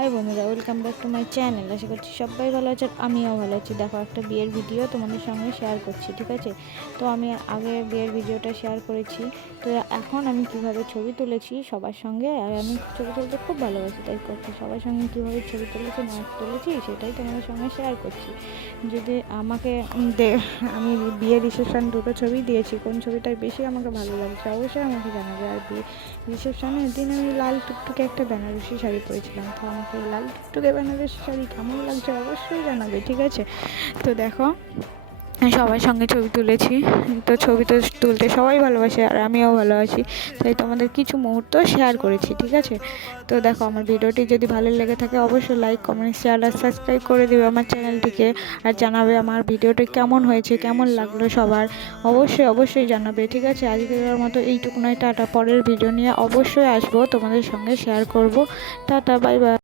High বন্ধুরা welcome back to my channel আশা করছি সবাই ভালো আছে, আমিও ভালো আছি। দেখো, একটা বিয়ের ভিডিও তোমাদের সঙ্গে শেয়ার করছি, ঠিক আছে? তো আমি আগে বিয়ের ভিডিওটা শেয়ার করেছি। তো এখন আমি কীভাবে ছবি তুলেছি সবার সঙ্গে, আর আমি ছবি তুলতে খুব ভালোবাসি, তাই করছি সবার সঙ্গে কীভাবে ছবি তুলেছি না তুলেছি, সেটাই তোমাদের সঙ্গে শেয়ার করছি। যদি আমাকে আমি বিয়ের রিসেপশান দুটো ছবি দিয়েছি, কোন ছবিটাই বেশি আমাকে ভালো লাগছে, অবশ্যই আমাকে জানাবে। আর বিয়ে রিসেপশনের দিন আমি লাল টুকটুকে একটা বেনারসি শাড়ি পরেছিলাম, তো আমাকে এই লাল টুকটুকে বেনারসি শাড়ি কেমন লাগছে? অবশ্যই জানাবে, ঠিক আছে? তো দেখো, সবার সঙ্গে ছবি তুলেছি। তো ছবি তো তুলতে সবাই ভালোবাসে আর আমিও ভালোবাসি তাই তোমাদের কিছু মুহূর্ত শেয়ার করেছি, ঠিক আছে? তো দেখো, আমার ভিডিওটি যদি ভালো লেগে থাকে, অবশ্যই লাইক কমেন্ট শেয়ার আর সাবস্ক্রাইব করে দেবে আমার চ্যানেলটিকে আর জানাবে আমার ভিডিওটি কেমন হয়েছে, কেমন লাগল সবার। অবশ্যই অবশ্যই জানাবে, ঠিক আছে? আজকের মতো এইটুকু নয়, টাটা। পরের ভিডিও নিয়ে অবশ্যই আসব, তোমাদের সঙ্গে শেয়ার করব। Tata bye bye